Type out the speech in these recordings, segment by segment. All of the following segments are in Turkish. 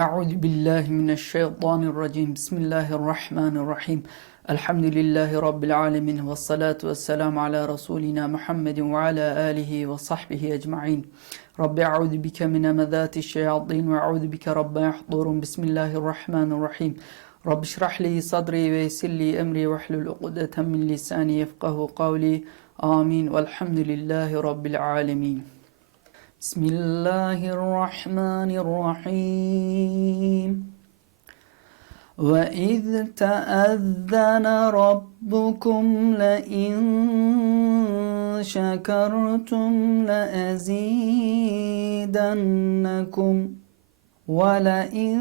أعوذ بالله من الشيطان الرجيم. بسم الله الرحمن الرحيم. الحمد لله رب العالمين والصلاة والسلام على رسولنا محمد وعلى آله وصحبه أجمعين. رب أعوذ بك من مذات الشياطين وأعوذ بك رب يحضر بسم الله الرحمن الرحيم. رب اشرح لي صدري ويسر لي أمري واحلل عقدة من لساني يفقه قولي. آمين. والحمد لله رب العالمين. بسم الله الرحمن الرحيم. وإذ تأذن ربكم لئن شكرتم لأزيدنكم ولئن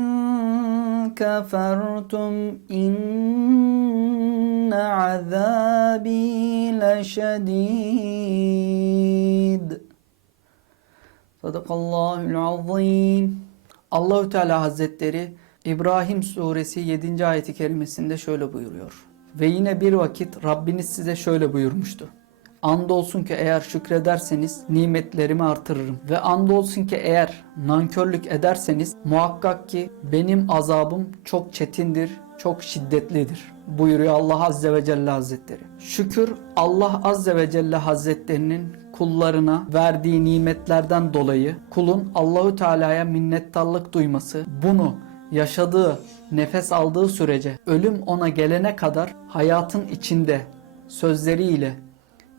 كفرتم إن عذابي لشديد. Sadakallahül azim. Allahü Teala Hazretleri İbrahim suresi 7. ayeti kerimesinde şöyle buyuruyor. Ve yine bir vakit Rabbiniz size şöyle buyurmuştu. Andolsun ki eğer şükrederseniz nimetlerimi artırırım. Ve andolsun ki eğer nankörlük ederseniz muhakkak ki benim azabım çok çetindir, çok şiddetlidir. Buyuruyor Allah Azze ve Celle Hazretleri. Şükür Allah Azze ve Celle Hazretlerinin kullarına verdiği nimetlerden dolayı kulun Allahü Teala'ya minnettarlık duyması, bunu yaşadığı, nefes aldığı sürece ölüm ona gelene kadar hayatın içinde sözleriyle,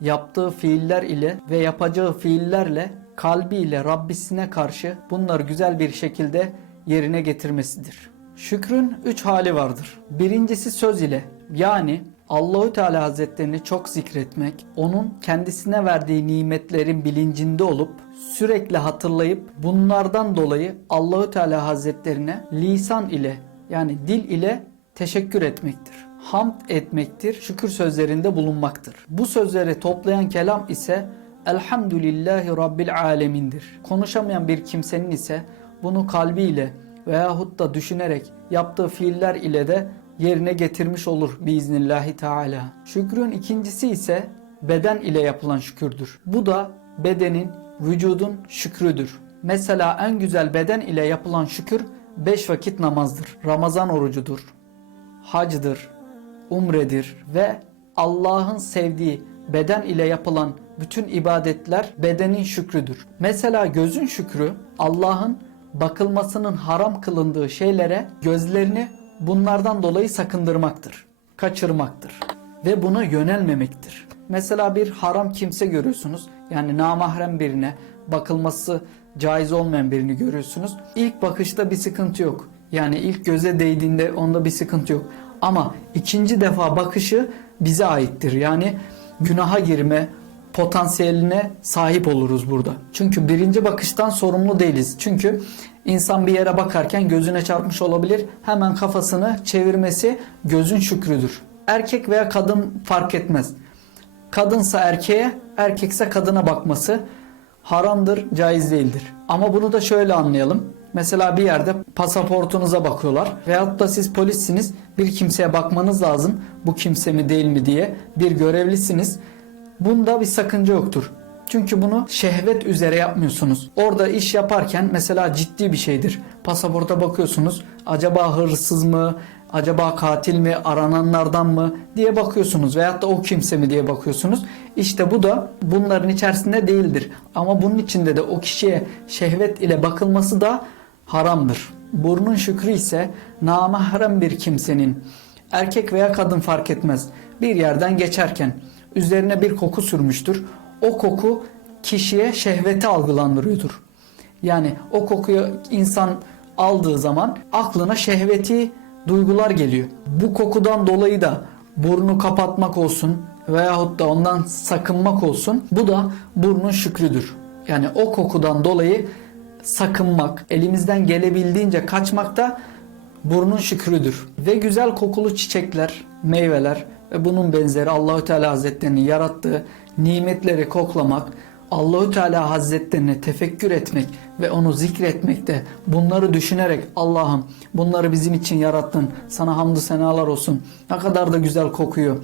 yaptığı fiiller ile ve yapacağı fiillerle kalbiyle Rabbisine karşı bunları güzel bir şekilde yerine getirmesidir. Şükrün üç hali vardır. Birincisi söz ile yani Allahü Teala Hazretlerini çok zikretmek, onun kendisine verdiği nimetlerin bilincinde olup sürekli hatırlayıp bunlardan dolayı Allahü Teala Hazretlerine lisan ile yani dil ile teşekkür etmektir. Hamd etmektir, şükür sözlerinde bulunmaktır. Bu sözleri toplayan kelam ise Elhamdülillahi Rabbil Alemin'dir. Konuşamayan bir kimsenin ise bunu kalbiyle veyahut da düşünerek yaptığı fiiller ile de yerine getirmiş olur biiznillahü teala. Şükrün ikincisi ise beden ile yapılan şükürdür. Bu da bedenin, vücudun şükrüdür. Mesela en güzel beden ile yapılan şükür beş vakit namazdır. Ramazan orucudur. Hacdır, umredir ve Allah'ın sevdiği beden ile yapılan bütün ibadetler bedenin şükrüdür. Mesela gözün şükrü Allah'ın bakılmasının haram kılındığı şeylere gözlerini bunlardan dolayı sakındırmaktır, kaçırmaktır ve buna yönelmemektir. Mesela bir haram kimse görüyorsunuz. Yani namahrem birine bakılması caiz olmayan birini görüyorsunuz. İlk bakışta bir sıkıntı yok. Yani ilk göze değdiğinde onda bir sıkıntı yok. Ama ikinci defa bakışı bize aittir. Yani günaha girme potansiyeline sahip oluruz burada. Çünkü birinci bakıştan sorumlu değiliz. Çünkü insan bir yere bakarken gözüne çarpmış olabilir. Hemen kafasını çevirmesi gözün şükrüdür. Erkek veya kadın fark etmez. Kadınsa erkeğe, erkekse kadına bakması haramdır, caiz değildir. Ama bunu da şöyle anlayalım. Mesela bir yerde pasaportunuza bakıyorlar. Veyahut da siz polissiniz. Bir kimseye bakmanız lazım. Bu kimse mi değil mi diye. Bir görevlisiniz. Bunda bir sakınca yoktur. Çünkü bunu şehvet üzere yapmıyorsunuz. Orada iş yaparken mesela ciddi bir şeydir. Pasaporta bakıyorsunuz. Acaba hırsız mı? Acaba katil mi? Arananlardan mı? diye bakıyorsunuz. Veyahut da o kimse mi diye bakıyorsunuz. İşte bu da bunların içerisinde değildir. Ama bunun içinde de o kişiye şehvet ile bakılması da haramdır. Burnun şükrü ise namahrem bir kimsenin erkek veya kadın fark etmez. Bir yerden geçerken üzerine bir koku sürmüştür. O koku kişiye şehveti algılandırıyordur. Yani o kokuyu insan aldığı zaman aklına şehveti duygular geliyor. Bu kokudan dolayı da burnu kapatmak olsun veyahut da ondan sakınmak olsun bu da burnun şükrüdür. Yani o kokudan dolayı sakınmak, elimizden gelebildiğince kaçmak da burnun şükrüdür. Ve güzel kokulu çiçekler, meyveler ve bunun benzeri Allahü Teala Hazretlerinin yarattığı nimetleri koklamak, Allahü Teala Hazretlerine tefekkür etmek ve onu zikretmekte bunları düşünerek Allah'ım bunları bizim için yarattın. Sana hamdü senalar olsun. Ne kadar da güzel kokuyor.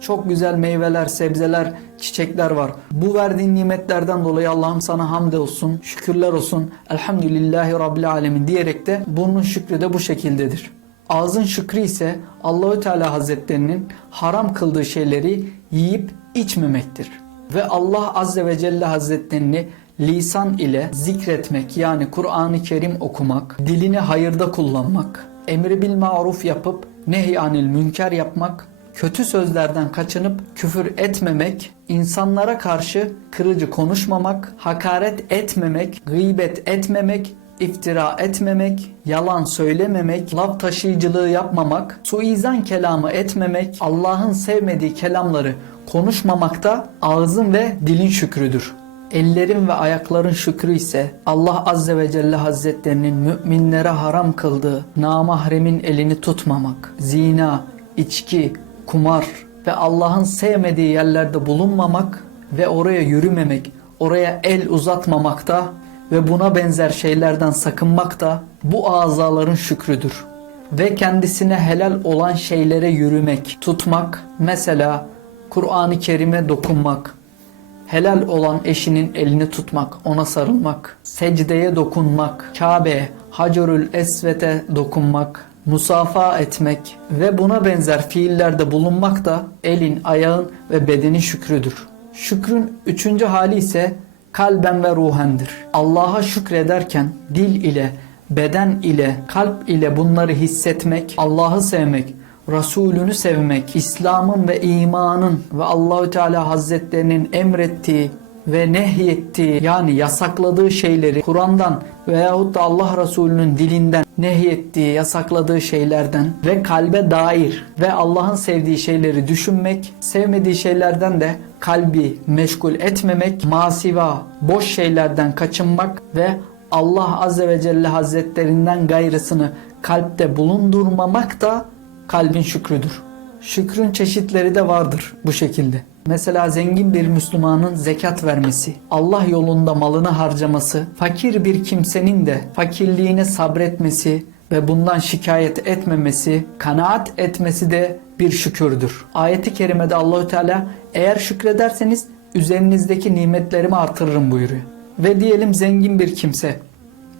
Çok güzel meyveler, sebzeler, çiçekler var. Bu verdiğin nimetlerden dolayı Allah'ım sana hamd olsun, şükürler olsun. Elhamdülillahi Rabbil Alemin diyerek de bunun şükrü de bu şekildedir. Ağzın şükrü ise Allahü Teala Hazretlerinin haram kıldığı şeyleri yiyip içmemektir. Ve Allah Azze ve Celle Hazretlerini lisan ile zikretmek yani Kur'an-ı Kerim okumak, dilini hayırda kullanmak, emri bil maruf yapıp nehyanil münker yapmak, kötü sözlerden kaçınıp küfür etmemek, insanlara karşı kırıcı konuşmamak, hakaret etmemek, gıybet etmemek, iftira etmemek, yalan söylememek, laf taşıyıcılığı yapmamak, suizan kelamı etmemek, Allah'ın sevmediği kelamları konuşmamak da ağzın ve dilin şükrüdür. Ellerin ve ayakların şükrü ise Allah Azze ve Celle Hazretlerinin müminlere haram kıldığı namahremin elini tutmamak, zina, içki, kumar ve Allah'ın sevmediği yerlerde bulunmamak ve oraya yürümemek, oraya el uzatmamak da ve buna benzer şeylerden sakınmak da bu azaların şükrüdür. Ve kendisine helal olan şeylere yürümek, tutmak, mesela Kur'an-ı Kerim'e dokunmak, helal olan eşinin elini tutmak, ona sarılmak, secdeye dokunmak, Kabe'ye, Hacerül Esvet'e dokunmak, musafa etmek ve buna benzer fiillerde bulunmak da elin, ayağın ve bedenin şükrüdür. Şükrün üçüncü hali ise kalben ve ruhendir. Allah'a şükrederken dil ile, beden ile, kalp ile bunları hissetmek, Allah'ı sevmek, Resulünü sevmek, İslam'ın ve imanın ve Allahü Teala Hazretlerinin emrettiği ve nehyettiği yani yasakladığı şeyleri Kur'an'dan veyahut da Allah Resulü'nün dilinden nehyettiği, yasakladığı şeylerden ve kalbe dair ve Allah'ın sevdiği şeyleri düşünmek, sevmediği şeylerden de kalbi meşgul etmemek, masiva, boş şeylerden kaçınmak ve Allah Azze ve Celle Hazretlerinden gayrısını kalpte bulundurmamak da kalbin şükrüdür. Şükrün çeşitleri de vardır bu şekilde. Mesela zengin bir Müslümanın zekat vermesi, Allah yolunda malını harcaması, fakir bir kimsenin de fakirliğine sabretmesi ve bundan şikayet etmemesi, kanaat etmesi de bir şükürdür. Ayeti kerimede Allahü Teala eğer şükrederseniz üzerinizdeki nimetlerimi artırırım buyuruyor. Ve diyelim zengin bir kimse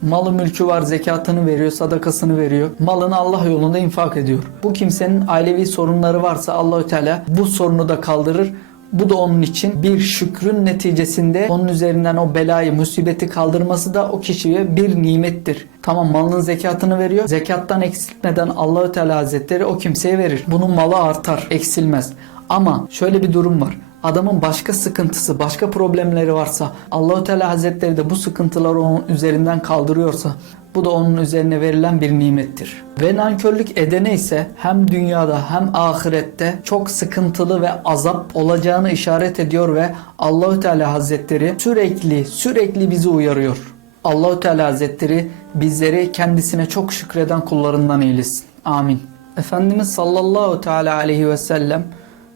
Malı mülkü var, zekatını veriyor, sadakasını veriyor. Malını Allah yolunda infak ediyor. Bu kimsenin ailevi sorunları varsa Allahü Teala bu sorunu da kaldırır. Bu da onun için bir şükrün neticesinde onun üzerinden o belayı, musibeti kaldırması da o kişiye bir nimettir. Tamam malının zekatını veriyor. Zekattan eksiltmeden Allahü Teala Hazretleri o kimseye verir. Bunun malı artar, eksilmez. Ama şöyle bir durum var adamın başka sıkıntısı, başka problemleri varsa Allahu Teala Hazretleri de bu sıkıntıları onun üzerinden kaldırıyorsa bu da onun üzerine verilen bir nimettir. Ve nankörlük edene ise hem dünyada hem ahirette çok sıkıntılı ve azap olacağını işaret ediyor ve Allahu Teala Hazretleri sürekli sürekli bizi uyarıyor. Allahu Teala Hazretleri bizleri kendisine çok şükreden kullarından eylesin. Amin. Efendimiz sallallahu teala aleyhi ve sellem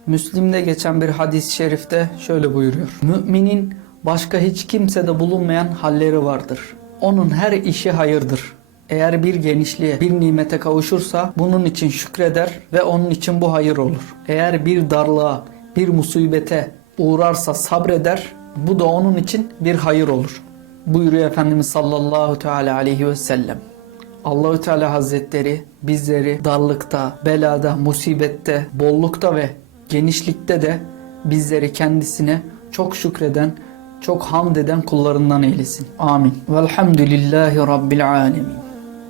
Müslim'de geçen bir hadis-i şerifte şöyle buyuruyor. Müminin başka hiç kimsede bulunmayan halleri vardır. Onun her işi hayırdır. Eğer bir genişliğe, bir nimete kavuşursa bunun için şükreder ve onun için bu hayır olur. Eğer bir darlığa, bir musibete uğrarsa sabreder, bu da onun için bir hayır olur. Buyuruyor Efendimiz sallallahu teala aleyhi ve sellem. Allahü Teala Hazretleri bizleri darlıkta, belada, musibette, bollukta ve genişlikte de bizleri kendisine çok şükreden, çok hamd eden kullarından eylesin. Amin. Velhamdülillahi Rabbil alemin.